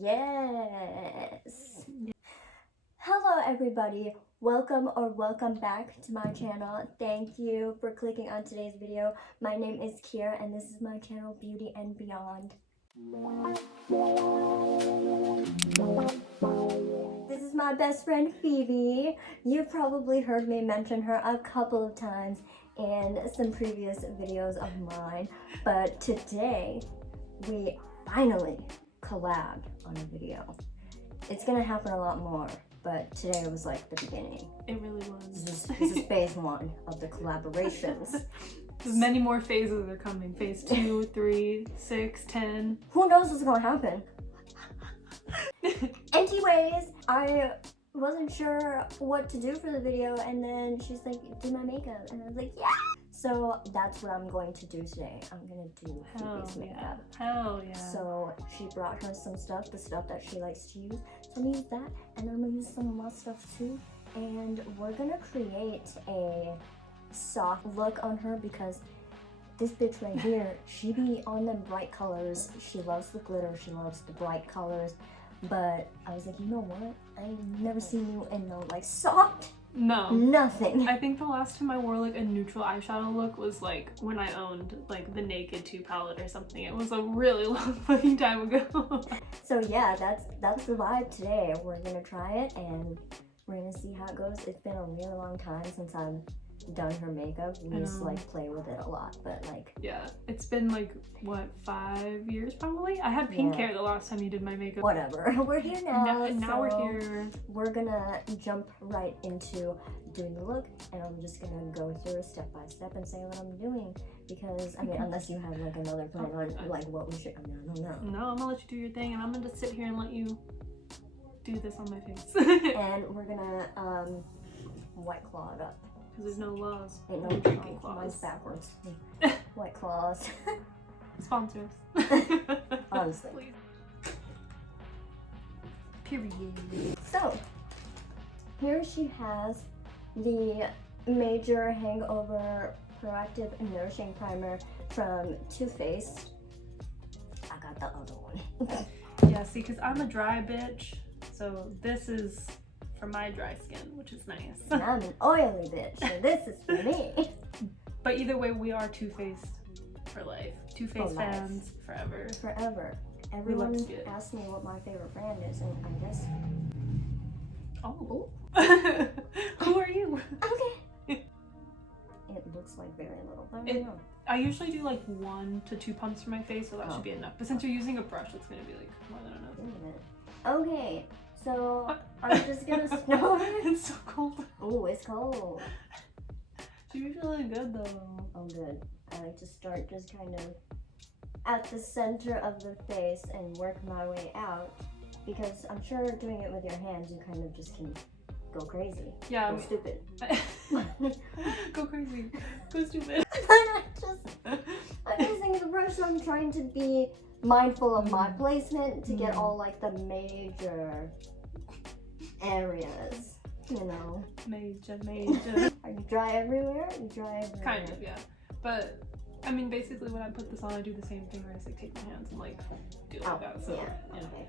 Yes! Hello everybody, welcome back to my channel. Thank you for clicking on today's video. My name is Kiera and this is my channel Beauty and Beyond. This is my best friend Phoebe. You've probably heard me mention her a couple of times in some previous videos of mine, but today we finally collabed on a video. It's gonna happen a lot more, but today was like the beginning. It really was. This is phase 1 of the collaborations. There's many more phases are coming. Phase 2, 3, 6, 10. Who knows what's gonna happen? Anyways, I wasn't sure what to do for the video, and then she's like, do my makeup, and I was like, yeah! So that's what I'm going to do today. I'm gonna do Phoebe's makeup. Hell yeah. So she brought her some stuff, the stuff that she likes to use. So I'm gonna use that, and then I'm gonna use some of my stuff too. And we're gonna create a soft look on her because this bitch right here, she be on them bright colors. She loves the glitter, she loves the bright colors. But I was like, you know what? I've never seen you in no like soft. No. Nothing. I think the last time I wore like a neutral eyeshadow look was like when I owned like the Naked 2 palette or something. It was a really long fucking time ago. So yeah, that's the vibe today. We're gonna try it and we're gonna see how it goes. It's been a really long time since I've done her makeup. We used to like play with it a lot, but like yeah, it's been like what, 5 years probably. I had pink hair the last time you did my makeup. Whatever. We're here now. Now we're here. We're gonna jump right into doing the look, and I'm just gonna go through it step by step and say what I'm doing because I mean, unless you have like another plan on like what we should. I mean, I don't know. No, I'm gonna let you do your thing, and I'm gonna just sit here and let you do this on my face. And we're gonna white claw it up. Because there's no laws. Ain't no drinking claws. Mine's backwards. White claws. Sponsors. Honestly. Please. Period. So, here she has the Major Hangover Proactive Nourishing Primer from Too Faced. I got the other one. Yeah, see, because I'm a dry bitch, so this is for my dry skin, which is nice. And I'm an oily bitch, so this is for me. But either way, we are Too Faced for life. Too Faced fans forever. Forever. Everyone asks me what my favorite brand is, and I guess. Oh. Who are you? Okay. It looks like very little, but I don't know. I usually do like 1 to 2 pumps for my face, so that should be enough. But since you're using a brush, it's gonna be like more than enough. Wait a minute. Okay. So, I'm just gonna start. It's so cold. Oh, it's cold. She be feeling good though. Oh, good. I like to start just kind of at the center of the face and work my way out. Because I'm sure doing it with your hands, you kind of just can go crazy. Yeah. Go stupid. Go crazy. Go stupid. I'm using the brush, so I'm trying to be mindful of my placement to get all like the major areas, you know. Major. Are you dry everywhere? You dry everywhere? Kind of, yeah. But I mean, basically when I put this on, I do the same thing where I just like take my hands and like do like that. So yeah. Okay.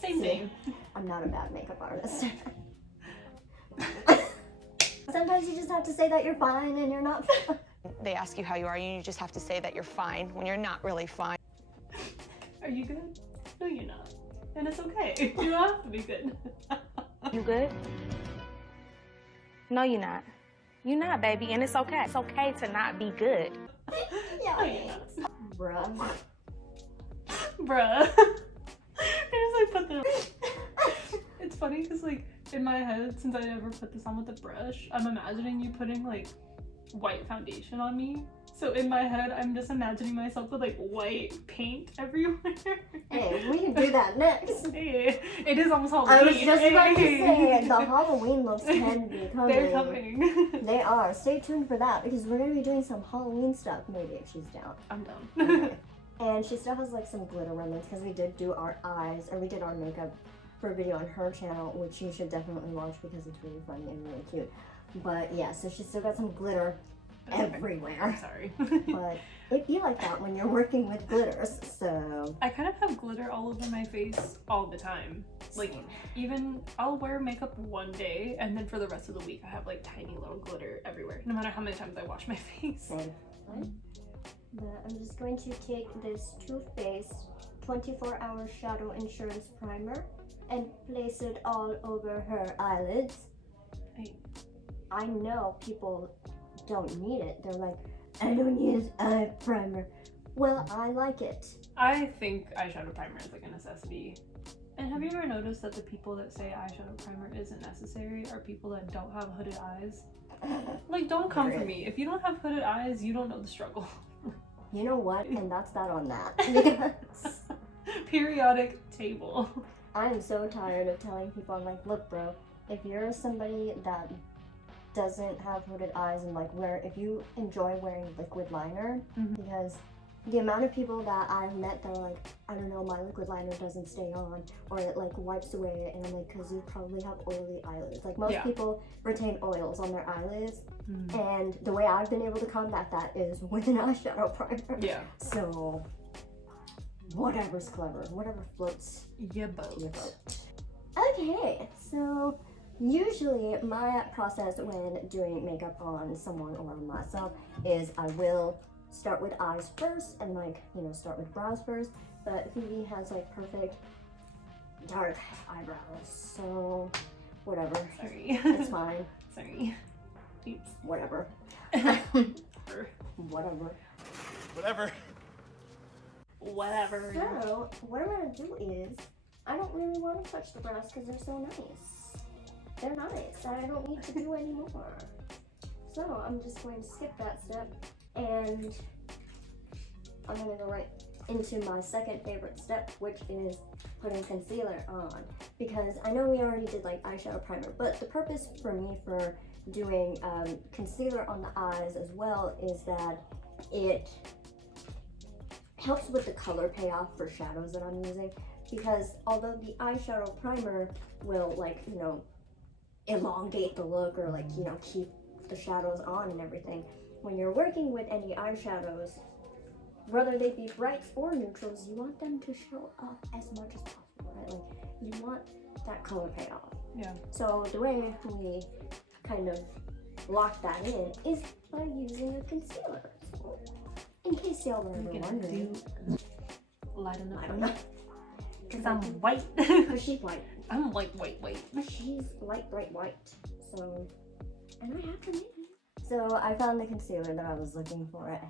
Same thing. I'm not a bad makeup artist. Sometimes you just have to say that you're fine and you're not fine. They ask you how you are, and you just have to say that you're fine when you're not really fine. Are you good? No, you're not. And it's okay. You don't have to be good. You good? No, you're not. You're not, baby, and it's okay. It's okay to not be good. Yeah, no, you're not. Bruh. Bruh. I just like put the... It's funny because like in my head, since I never put this on with a brush, I'm imagining you putting like white foundation on me. So in my head, I'm just imagining myself with like white paint everywhere. Hey, we can do that next. Hey, it is almost Halloween. I was just about to say, the Halloween looks can be coming. They're coming. They are. Stay tuned for that because we're going to be doing some Halloween stuff. Maybe if she's down. I'm down. Okay. And she still has like some glitter remnants because we did do our eyes, or we did our makeup for a video on her channel, which you should definitely watch because it's really funny and really cute. But yeah, so she's still got some glitter everywhere. I'm sorry. But it be like that when you're working with glitters, so. I kind of have glitter all over my face all the time. Like, even I'll wear makeup one day and then for the rest of the week I have like tiny little glitter everywhere, no matter how many times I wash my face. Same. But I'm just going to take this Too Faced 24-hour Shadow Insurance Primer and place it all over her eyelids. I know people don't need it. They're like, I don't use eye primer. Well, I like it. I think eyeshadow primer is like a necessity. And have you ever noticed that the people that say eyeshadow primer isn't necessary are people that don't have hooded eyes? Like, don't come for me. If you don't have hooded eyes, you don't know the struggle. You know what? And that's that on that. Because periodic table. I am so tired of telling people, I'm like, look, bro, if you're somebody that doesn't have hooded eyes and like if you enjoy wearing liquid liner, because the amount of people that I've met that are like, I don't know, my liquid liner doesn't stay on, or it like wipes away, and I'm like, because you probably have oily eyelids. Like most people retain oils on their eyelids, and the way I've been able to combat that is with an eyeshadow primer. Yeah. So whatever's clever, whatever floats your boat. Okay, so usually my process when doing makeup on someone or on myself is I will start with eyes first and like, you know, start with brows first, but Phoebe has like perfect dark eyebrows, so whatever. Sorry. It's fine. Sorry. Oops. Whatever. Whatever. So what I'm gonna do is, I don't really want to touch the brows because they're so nice. They're nice, I don't need to do any more. So I'm just going to skip that step, and I'm gonna go right into my second favorite step, which is putting concealer on. Because I know we already did like eyeshadow primer, but the purpose for me for doing concealer on the eyes as well is that it helps with the color payoff for shadows that I'm using. Because although the eyeshadow primer will, like, you know, elongate the look or like, you know, keep the shadows on and everything, when you're working with any eyeshadows, whether they be brights or neutrals, you want them to show up as much as possible, right? Like, you want that color payoff. Yeah. So the way we kind of lock that in is by using a concealer. So, in case y'all were ever wondering. Lighten up. I don't know. Because I'm white. Because she's white. I'm white. She's light, bright white. So, and I have to admit. So I found the concealer that I was looking for.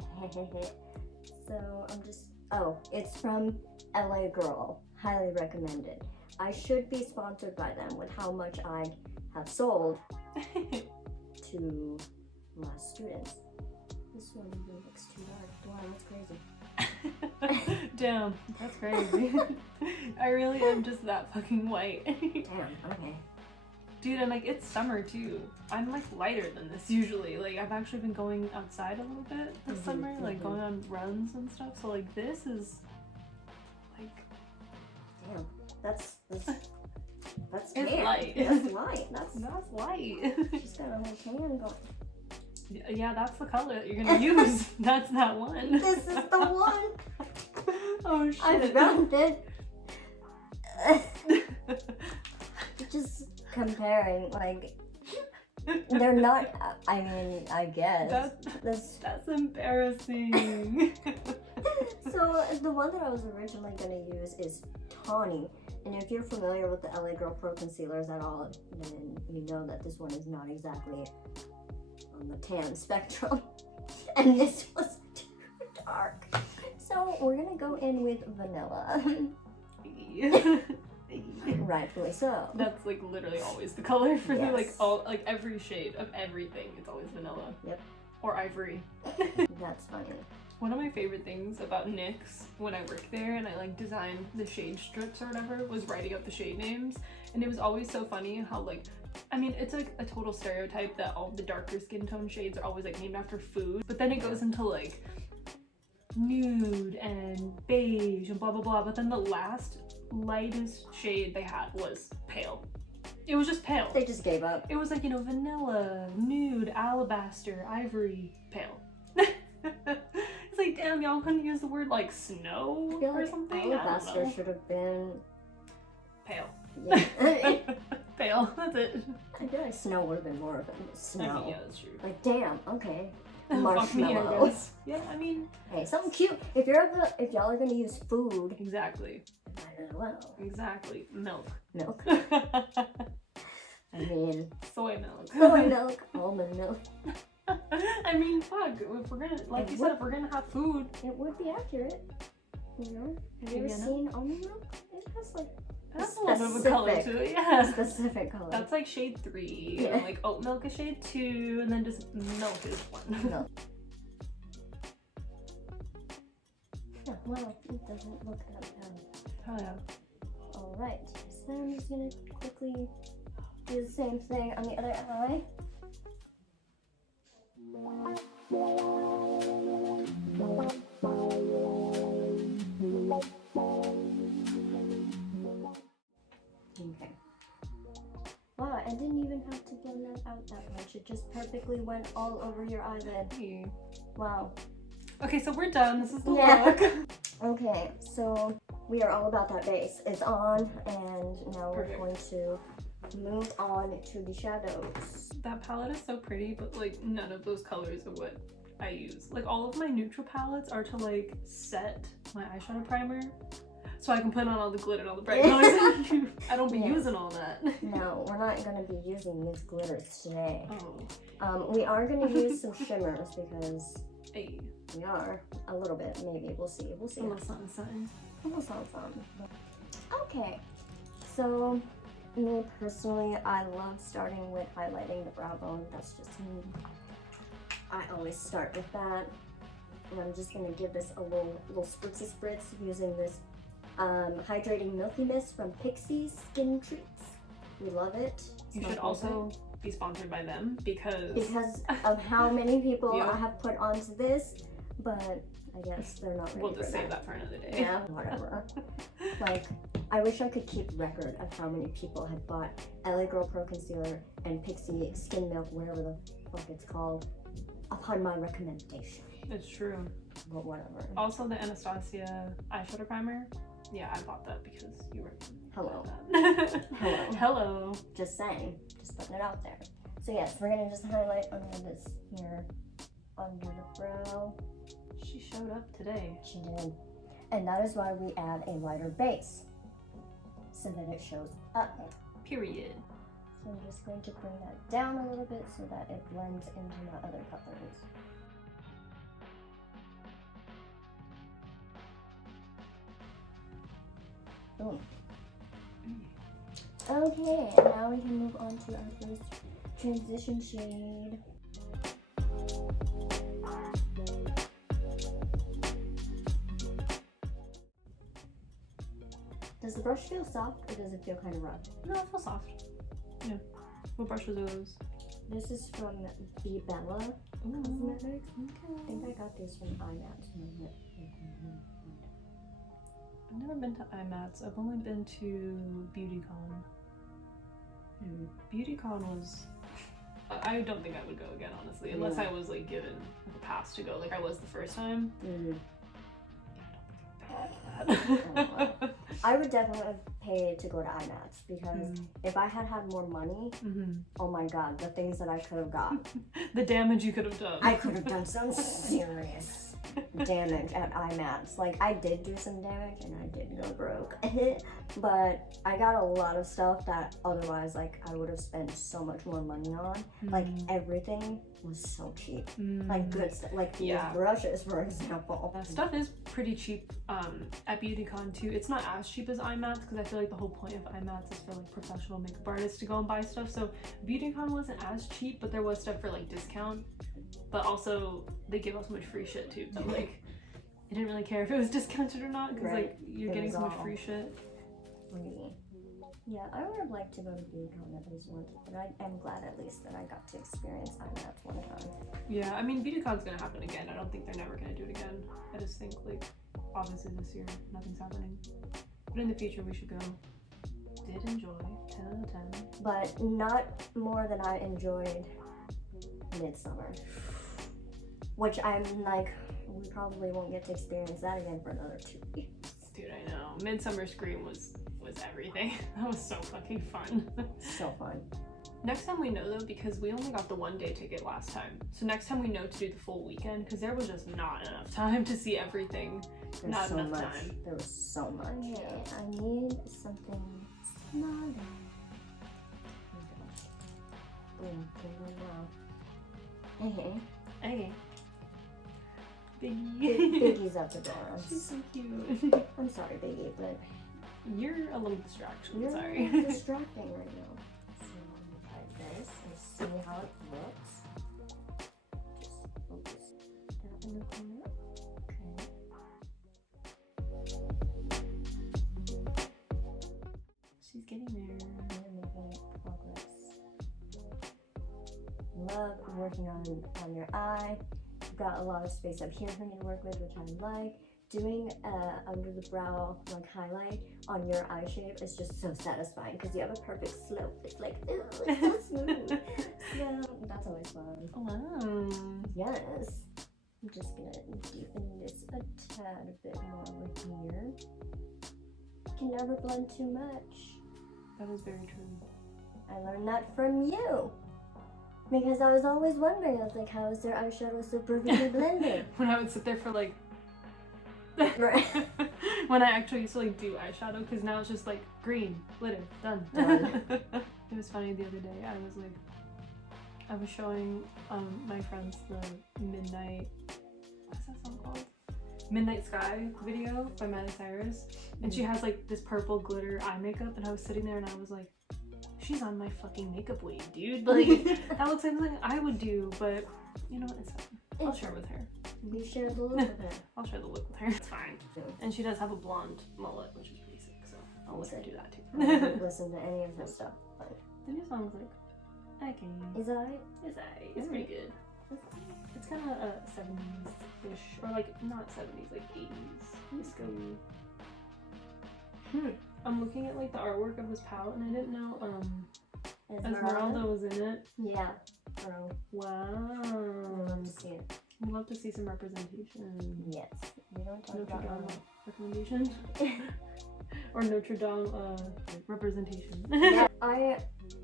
So I'm just, it's from L.A Girl. Highly recommended. I should be sponsored by them with how much I have sold to my students. This one even looks too dark. Wow, that's crazy. Damn, that's crazy. I really am just that fucking white. Damn, okay. Dude, and like, it's summer too. I'm like lighter than this usually. Like, I've actually been going outside a little bit this summer, like going on runs and stuff. So like, this is like, damn, that's it's tan. light. That's light. That's light. she's got a whole tan going. Yeah, that's the color that you're gonna use. That's that one. This is the one. Oh shit. I found it. Just comparing, like, they're not, I mean, I guess. That's embarrassing. So the one that I was originally going to use is Tawny. And if you're familiar with the L.A Girl Pro Concealers at all, then you know that this one is not exactly on the tan spectrum. And this was too dark. So we're going to go in with vanilla. Rightfully so. That's like literally always the color for Yes. like all, like every shade of everything. It's always vanilla. Yep. Or ivory. That's funny. One of my favorite things about NYX when I worked there and I like designed the shade strips or whatever was writing up the shade names. And it was always so funny how like, I mean, it's like a total stereotype that all the darker skin tone shades are always like named after food. But then it goes into like nude and beige and blah blah blah. But then the last lightest shade they had was pale. It was just pale. They just gave up. It was like, you know, vanilla, nude, alabaster, ivory, pale. It's like, damn, y'all couldn't use the word like snow I feel or like something. alabaster should have been Pale. yeah. Pale. That's it. I feel like snow would have been more of a snow. I mean, yeah, that's true. Like damn, okay. Fuck me, I Marshmallow. guess. Yeah, I mean. Hey, something cute. If y'all are gonna use food, Exactly. might as well. Exactly. Milk. Milk. I mean, Soy milk. soy milk, almond milk. I mean, fuck. If we're gonna, like you said, if we're gonna have food, It would be accurate. You know? Have you ever You know? seen almond milk? It has like that's a little bit of a color to it. Yeah. a specific color. That's like shade 3. Yeah. And like oat milk is shade 2, and then just milk is 1. No. Oh, wow, it doesn't look that bad. Hell yeah. Alright, so I'm just gonna quickly do the same thing on the other eye. Okay. Wow, I didn't even have to blend that out that much. It just perfectly went all over your eyelid. Hey. Wow. Okay, so we're done. This is the Yeah. look. Okay, so we are all about that base. It's on, and now Perfect. we're going to move on to the shadows. That palette is so pretty, but like none of those colors are what I use. Like all of my neutral palettes are to like set my eyeshadow primer so I can put on all the glitter and all the bright colors. I don't be Yes. using all that. No, we're not going to be using these glitters today. Oh. We are going to use some shimmers because Hey. we are a little bit, maybe. We'll see. We'll see. A little something, something. Almost sounds fun. Okay, so me personally, I love starting with highlighting the brow bone. That's just me. I always start with that. And I'm just gonna give this a little spritzy spritz using this hydrating Milky Mist from Pixi Skintreats. We love it. It's You my should favorite. also be sponsored by them because of how many people Yeah. I have put onto this, but I guess they're not ready we'll for just save that. that for another day. Yeah, whatever. Like, I wish I could keep record of how many people have bought L.A Girl Pro Concealer and Pixi Skin Milk, whatever the fuck it's called, upon my recommendation. It's true. But whatever. Also, the Anastasia eyeshadow primer. Yeah, I bought that because you were. Hello. That. Hello. Hello. Just saying. Just putting it out there. So yes, we're gonna just highlight under this here, under the brow. She showed up today. She did. And that is why we add a lighter base, so that it shows up. Period. So I'm just going to bring that down a little bit so that it blends into my other colors. Boom. Okay, and now we can move on to our first transition shade. Does the brush feel soft or does it feel kind of rough? No, it feels soft. Yeah. What brushes are those? This is from Beverly. Ooh. I think I got these from IMAX. I've never been to IMAX. I've only been to BeautyCon. And BeautyCon was. I don't think I would go again, honestly, unless I was like given the pass to go, like I was the first time. Mm. Yeah, I don't think I would pay for that. I would definitely pay to go to IMAX because if I had had more money, oh my god, the things that I could have got. The damage you could have done. I could have done some serious damage at IMAX. Like, I did do some damage and I did go broke. But I got a lot of stuff that otherwise, like, I would have spent so much more money on. Like, everything was so cheap. Like, good stuff. Like, these brushes, for example. Stuff is pretty cheap at BeautyCon too. It's not as cheap as IMAX because I feel like the whole point of IMAX is for like professional makeup artists to go and buy stuff. So BeautyCon wasn't as cheap, but there was stuff for like discount. But also they give us so much free shit too. So like, I didn't really care if it was discounted or not because like you're getting so much free shit. Free. Yeah, I would have liked to go to BeautyCon at least once, but I am glad at least that I got to experience IMAX one time. Yeah, I mean BeautyCon's gonna happen again. I don't think they're never gonna do it again. I just think like obviously this year nothing's happening, but in the future we should go. Did enjoy. 10 out of 10. But not more than I enjoyed Midsummer. Which I'm like, we probably won't get to experience that again for another 2 weeks. Dude, I know. Midsummer Scream was everything. That was so fucking fun. So fun. Next time we know though, because we only got the 1-day ticket last time. So next time we know to do the full weekend, because there was just not enough time to see everything. There's not so enough much. time. There was so much. Okay, I need something smaller. Boom, boom, wow. Okay. Hey. Biggie. Biggie's up the door. She's so cute. I'm sorry, Biggie, but You're a little distraction. you're Sorry. distracting right now. So I'm gonna try this and see how it looks. Just focus that in the corner. Okay. She's getting there. We're making progress. Love working on your eye. You've got a lot of space up here for me to work with, which I like. Doing under the brow like highlight on your eye shape is just so satisfying because you have a perfect slope. It's like, ooh, it's so smooth. So that's always fun. Wow. Yes. I'm just gonna deepen this a tad bit more over here. You can never blend too much. That is very true. I learned that from you. Because I was always wondering, I was like, how is their eyeshadow so perfectly blended? When I would sit there for like Right. when I actually used to like do eyeshadow, because now it's just like green, glitter, done. It was funny the other day, I was showing my friends the Midnight, what's that song called? Midnight Sky video by Miley Cyrus, and she has like this purple glitter eye makeup, and I was sitting there and I was like, she's on my fucking makeup wave, dude. Like, that looks like something I would do, but you know what, it's fine. I'll share it with her. You share the look with her. I'll share the look with her. It's fine. And she does have a blonde mullet, which is pretty sick, so I'll let her do that I too. haven't listened to any of her stuff. But The new song's like, okay. is that it? It's pretty good. It's kind of 70s-ish, or like, not 70s, like 80s. Disco. I'm looking at like the artwork of this palette, and I didn't know Esmeralda was in it. Yeah. Bro. Wow. I love to see it. We'd love to see some representation. Yes. We don't talk Notre about Dame recommendation? Or Notre Dame representation. Yeah, I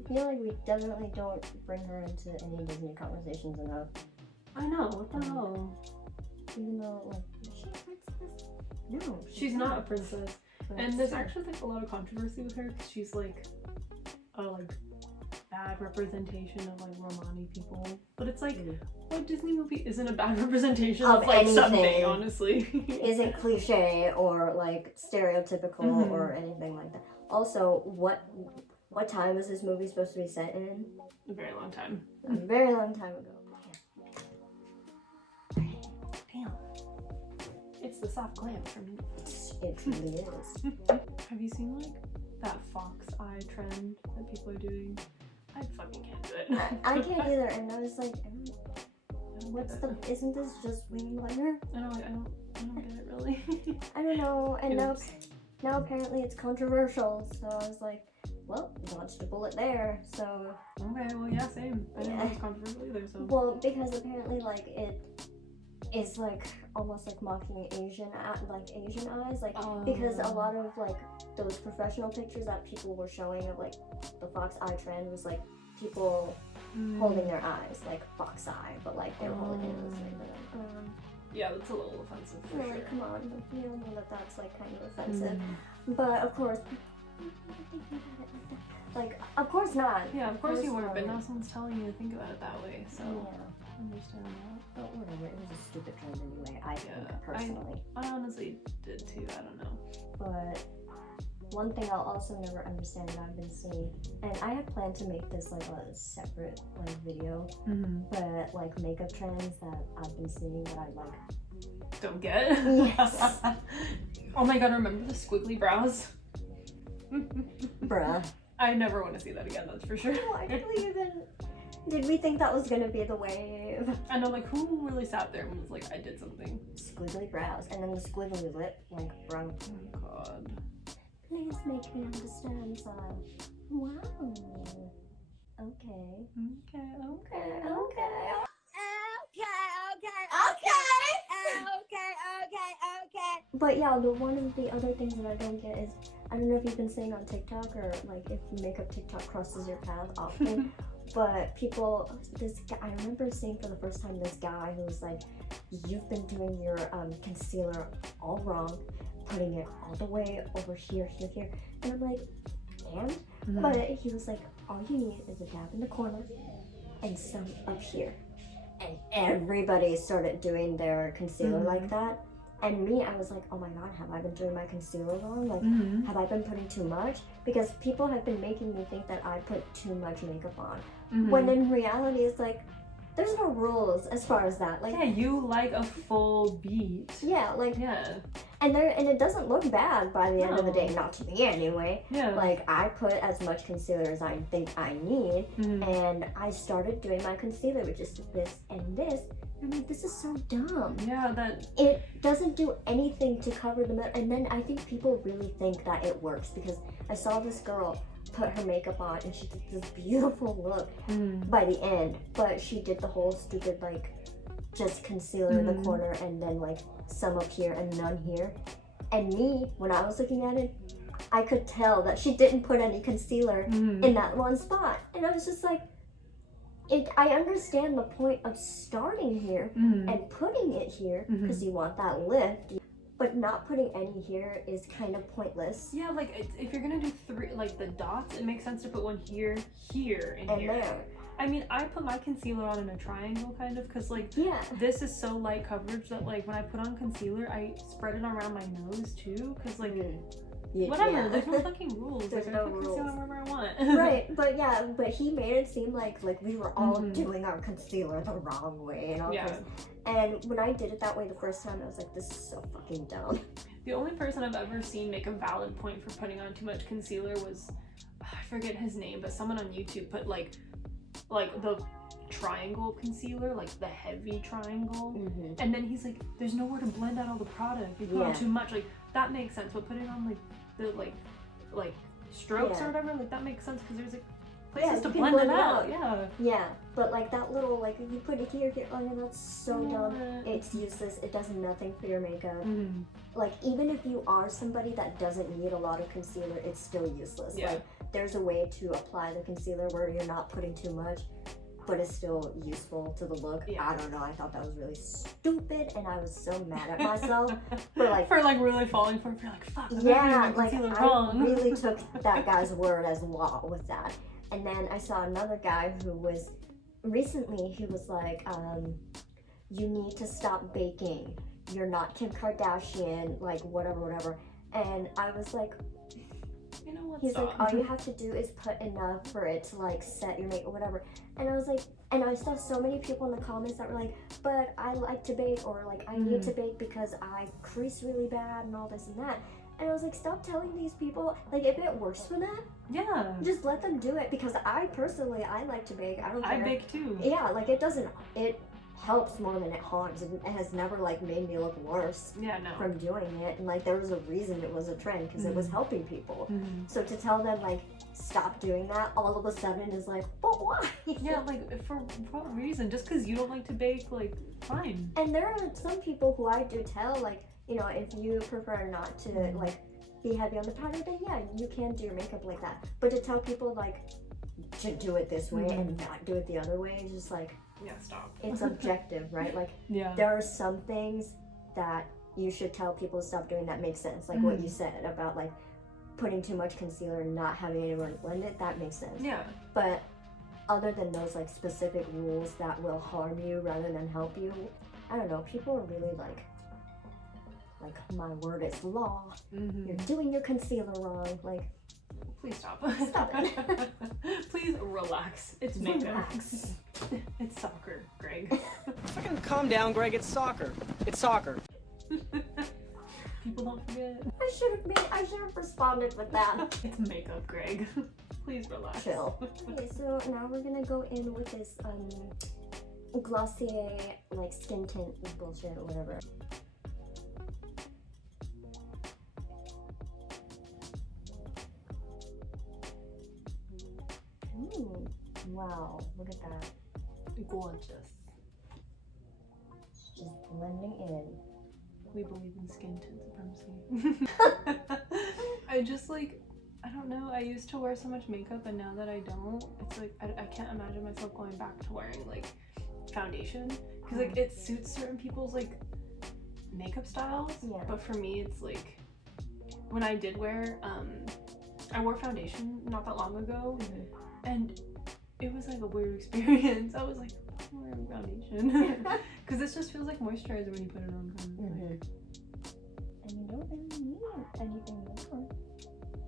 feel like we definitely don't bring her into any Disney conversations enough. I know, what the hell? Even though, like, is she a princess? No. She's not a princess. But And there's still. actually like a lot of controversy with her because she's like a like bad representation of like Romani people. But it's like, what Disney movie isn't a bad representation of like anything. something, honestly? Isn't cliche or like stereotypical or anything like that. Also, what time is this movie supposed to be set in? A very long time. A very long time ago. Damn. It's the soft glam for me. It truly is. Have you seen like that fox eye trend that people are doing? I fucking can't do it. I can't either, and I was like, isn't this just wing liner? I don't get it really. I don't know, and Oops. now apparently it's controversial, so I was like, well, dodged a bullet there, so. Okay, well yeah, same. I didn't know it was controversial either, so. Well, because apparently like it is like almost like mocking Asian eyes, like because a lot of like those professional pictures that people were showing of like the fox eye trend was like people holding their eyes like fox eye, but like they were holding it in this way. Yeah, that's a little offensive for You're sure. like, come on, you don't know that that's like kind of offensive. But of course, like, of course not. Yeah, of course you weren't, but not. now someone's telling you to think about it that way, so Yeah. I understand that. But whatever, it was a stupid trend anyway, I think, Yeah, personally. I honestly did too, I don't know. But one thing I'll also never understand that I've been seeing, and I have planned to make this like a separate like video, but like makeup trends that I've been seeing that I like. Don't get? Yes. Oh my god, remember the squiggly brows? Bruh. I never want to see that again, that's for sure. Why did we even... Did we think that was gonna be the wave? I know, like, who really sat there and was like, I did something? Squiggly brows, and then the squiggly lip, like, bro. Oh god. Please make me understand, sir. Wow. Okay. But yeah, one of the other things that I don't get is, I don't know if you've been saying on TikTok or like if makeup TikTok crosses your path often, but people, this guy, I remember seeing for the first time this guy who was like, you've been doing your concealer all wrong, putting it all the way over here, and I'm like, and? But he was like, all you need is a dab in the corner and some up here. And everybody started doing their concealer like that. And me, I was like, oh my god, have I been doing my concealer wrong? Like, have I been putting too much? Because people have been making me think that I put too much makeup on. When in reality, it's like, there's no rules as far as that. Like, yeah, you like a full beat. Yeah, like, yeah. And it doesn't look bad by the end of the day, not to me anyway. Yeah. Like, I put as much concealer as I think I need, and I started doing my concealer with just this and this. I'm like, this is so dumb. Yeah, that... It doesn't do anything to cover the middle. And then I think people really think that it works, because I saw this girl put her makeup on and she did this beautiful look by the end, but she did the whole stupid, like, just concealer in the corner and then, like, some up here and none here. And me, when I was looking at it, I could tell that she didn't put any concealer in that one spot. And I was just like, I understand the point of starting here and putting it here because you want that lift, but not putting any here is kind of pointless. Yeah, like if you're gonna do three, like the dots, it makes sense to put one here, and here. There. I mean, I put my concealer on in a triangle kind of, because like this is so light coverage that like when I put on concealer, I spread it around my nose too, because like whatever, there's no fucking rules. There's like, no I put rules. concealer wherever I want. Right, but he made it seem like we were all doing our concealer the wrong way and all this. And when I did it that way the first time, I was like, this is so fucking dumb. The only person I've ever seen make a valid point for putting on too much concealer was, I forget his name, but someone on YouTube put like the triangle concealer, like the heavy triangle, and then he's like, there's nowhere to blend out all the product, you put on too much. Like, that makes sense, but putting on like the like strokes or whatever, like that makes sense because there's like places to blend it out. Yeah, but like that little, like, if you put it here, oh yeah, that's so dumb. It's useless. It does nothing for your makeup. Like, even if you are somebody that doesn't need a lot of concealer, it's still useless. Like, there's a way to apply the concealer where you're not putting too much, but it's still useful to the look. I don't know, I thought that was really stupid, and I was so mad at myself for really falling for it. For like, fuck, yeah, like, I really took that guy's word as law with that. And then I saw another guy who was, recently, he was like, you need to stop baking. You're not Kim Kardashian, like, whatever. And I was like, you know what? He's like, all you have to do is put enough for it to, like, set your makeup, whatever. And I was like, and I saw so many people in the comments that were like, but I like to bake, or like, I need to bake because I crease really bad and all this and that. And I was like, stop telling these people, like, if it works for them, just let them do it. Because I personally, I like to bake. I don't care. I bake too. Yeah, like, it helps more than it harms. It has never, like, made me look worse from doing it. And, like, there was a reason it was a trend, because it was helping people. So to tell them, like, stop doing that, all of a sudden is like, but why? Yeah, like, for what reason? Just because you don't like to bake, like, fine. And there are some people who I do tell, like, you know, if you prefer not to, like, be heavy on the powder, then yeah, you can do your makeup like that. But to tell people, like, to do it this way and not do it the other way, is just like, yeah, stop. It's objective, right? Like, there are some things that you should tell people to stop doing that make sense. Like what you said about, like, putting too much concealer and not having anyone blend it, that makes sense. Yeah. But other than those, like, specific rules that will harm you rather than help you, I don't know, people are really like, my word is law. You're doing your concealer wrong. Like, please stop. Stop it. Please relax. It's makeup. Relax. It's soccer, Greg. Fucking calm down, Greg. It's soccer. It's soccer. People don't forget. I should have responded with that. It's makeup, Greg. Please relax. Chill. Okay, so now we're gonna go in with this Glossier, like, skin tint bullshit or whatever. Wow, look at that. Gorgeous. It's just blending in. We believe in skin tint supremacy. I just like, I don't know, I used to wear so much makeup and now that I don't, it's like, I can't imagine myself going back to wearing like foundation. Because like it suits certain people's like makeup styles. Yeah. But for me, it's like, when I did wear, I wore foundation not that long ago. And it was like a weird experience. I was like, I'm wearing foundation. Because this just feels like moisturizer when you put it on. And you don't really need anything more,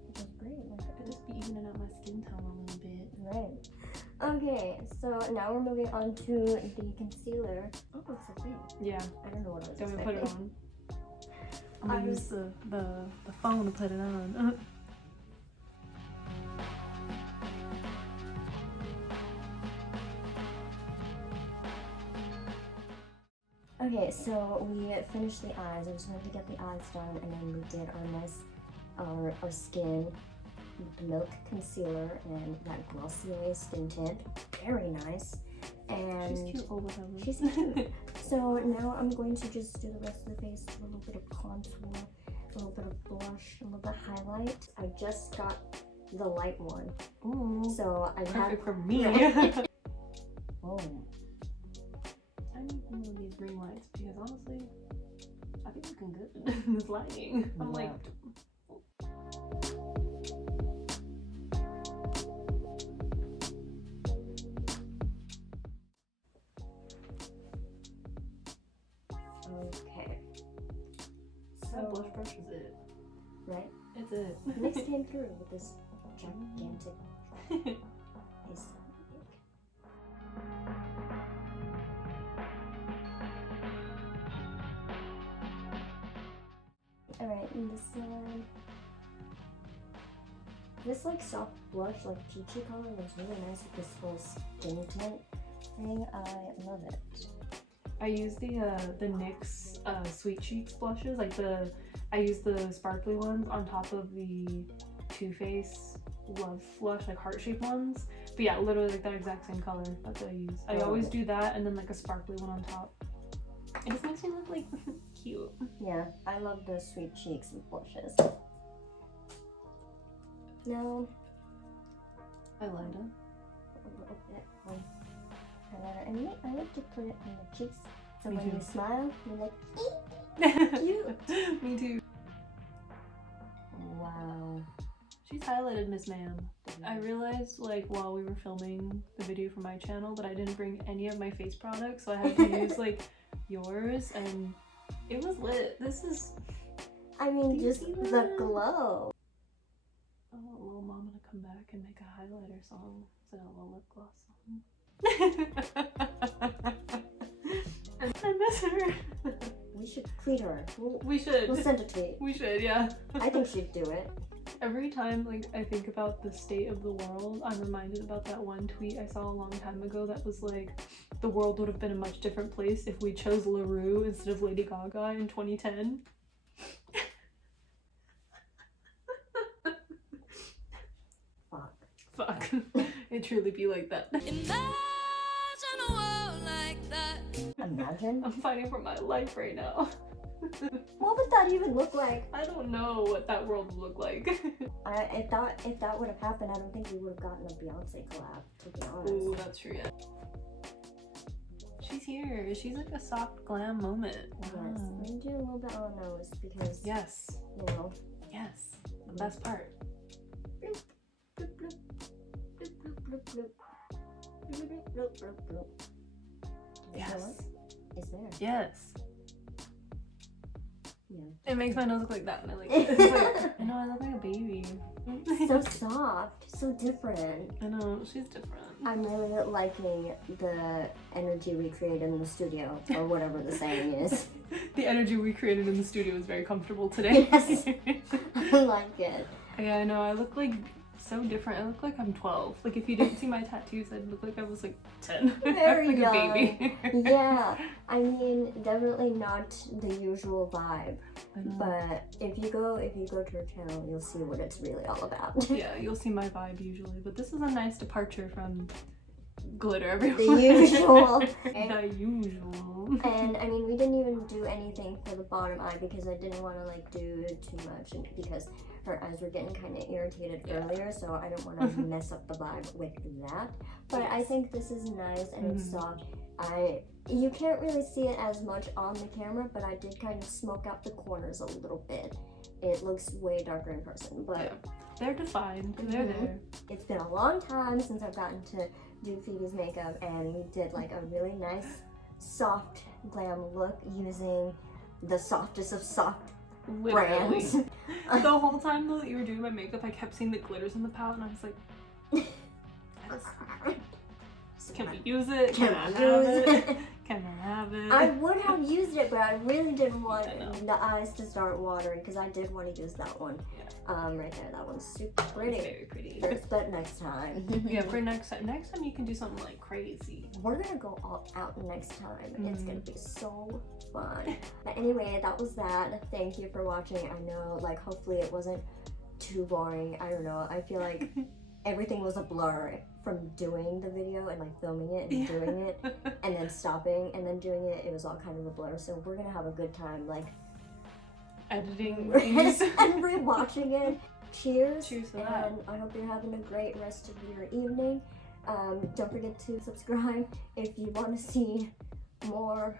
which is great. Like, I could just be evening out my skin tone a little bit. right. Okay, so now we're moving on to the concealer. Oh, it's a thing. Yeah. I don't know what I was Don't we expecting. put it on? I'm gonna use the phone to put it on. Okay, so we finished the eyes. I just wanted to get the eyes done, and then we did our skin with the Milk concealer and that Glossier skin tint. Very nice. And She's cute. Oh, whatever. she's cute. So now I'm going to just do the rest of the face, a little bit of contour, a little bit of blush, a little bit of highlight. I just got the light one, Ooh, so I have. perfect for me. Right. Oh. I need one of these ring lights because honestly, I think it's looking good. This lighting. I'm like, Okay. that So, blush brush is it. right? It's it. Nyx came through with this gigantic face. Alright, and this one. This like soft blush, like peachy color, looks really nice with this whole skin tint thing. I love it. I use the NYX Sweetcheeks Blushes. Like I use the sparkly ones on top of the Too Faced Love Flush, like heart-shaped ones. But yeah, literally like that exact same color. That's what I use. I always do that and then like a sparkly one on top. It just makes me look like cute. Yeah, I love the Sweetcheeks blushes. Now, Eyeliner. a little bit of highlighter. And I like to put it on the cheeks. So Me when too. you smile, you're like, cute. Me too. Wow. She's highlighted, Miss Ma'am. I realized like while we were filming the video for my channel that I didn't bring any of my face products, so I had to use like yours, and it was lit. This is. I mean, Do you just see the that? glow. I want little mama to come back and make a highlighter song instead of a lip gloss song. And I miss her. We should tweet her. We should. We'll send a tweet. We should, yeah. I think she'd do it. Every time like I think about the state of the world, I'm reminded about that one tweet I saw a long time ago that was like, the world would have been a much different place if we chose LaRue instead of Lady Gaga in 2010. Fuck. It truly be like that. Imagine a world like that. Imagine. I'm fighting for my life right now. What would that even look like? I don't know what that world would look like. If that would have happened, I don't think we would have gotten a Beyonce collab, to be honest. Ooh, that's true, yeah. She's here. She's like a soft glam moment. Yes. Wow. We do a little bit on the nose because, Yes. you know. Yes. The best part. Bloop, bloop, bloop. Bloop, bloop, bloop, bloop. Bloop, bloop, bloop, bloop, bloop. You know Yes. what? It's there. Yes. Yeah. It makes my nose look like that, and I like it. It's like, I know, I look like a baby. So soft, so different. I know, she's different. I'm really liking the energy we created in the studio, or whatever the saying is. The energy we created in the studio is very comfortable today. Yes. I like it. Yeah, I know, I look like so different. I look like I'm 12. Like if you didn't see my tattoos, I'd look like I was like 10. Very like young. a baby. Yeah, I mean, definitely not the usual vibe. I know. But if you go to her channel, you'll see what it's really all about. Yeah, you'll see my vibe usually, but this is a nice departure from glitter everywhere. The usual. The usual. And I mean, we didn't even do anything for the bottom eye because I didn't want to like do too much, and because her eyes were getting kind of irritated earlier, so I don't want to mess up the vibe with that. But I think this is nice and it's soft. You can't really see it as much on the camera, but I did kind of smoke out the corners a little bit. It looks way darker in person, but they're defined. They're there. It's been a long time since I've gotten to do Phoebe's makeup, and we did like a really nice soft glam look using the softest of soft Literally. brands. The whole time though that you were doing my makeup, I kept seeing the glitters in the palette, and I was like, can we use it? Can I have it? Can I have it? I would have used it, but I really didn't want the eyes to start watering because I did want to use that one. Right there, that one's super pretty. It's very pretty. First, but next time. Yeah, for next time you can do something like crazy. We're gonna go all out next time. It's gonna be so fun. But anyway, that was that. Thank you for watching. I know, like, hopefully it wasn't too boring. I don't know. I feel like everything was a blur from doing the video and like filming it and doing it and then stopping and then doing it. It was all kind of a blur. So we're gonna have a good time, like editing and rewatching it. Cheers. Cheers for that. And I hope you're having a great rest of your evening. Don't forget to subscribe if you want to see more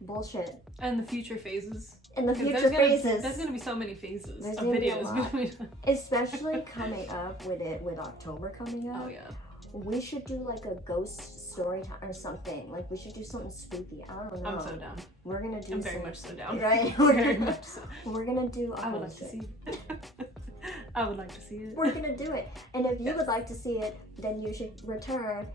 bullshit. And the future phases. In the future phases. There's gonna be so many phases There's of gonna be a videos. lot. Especially coming up with October coming up. Oh yeah. We should do like a ghost story time or something. Like we should do something spooky. I don't know. I'm so down. We're gonna do. I'm very much so down. Right. Very much so. We're gonna do. I would like to see it. I would like to see it. We're gonna do it. And if you would like to see it, then you should return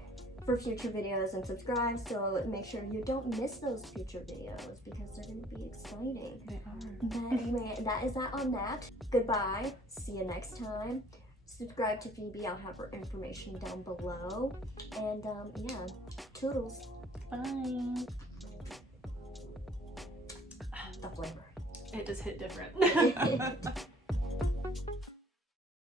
for future videos and subscribe, so make sure you don't miss those future videos because they're going to be exciting. They are. But anyway, that is that on that. Goodbye. See you next time. Subscribe to Phoebe. I'll have her information down below. And yeah, toodles. Bye. The flavor. It just hit different.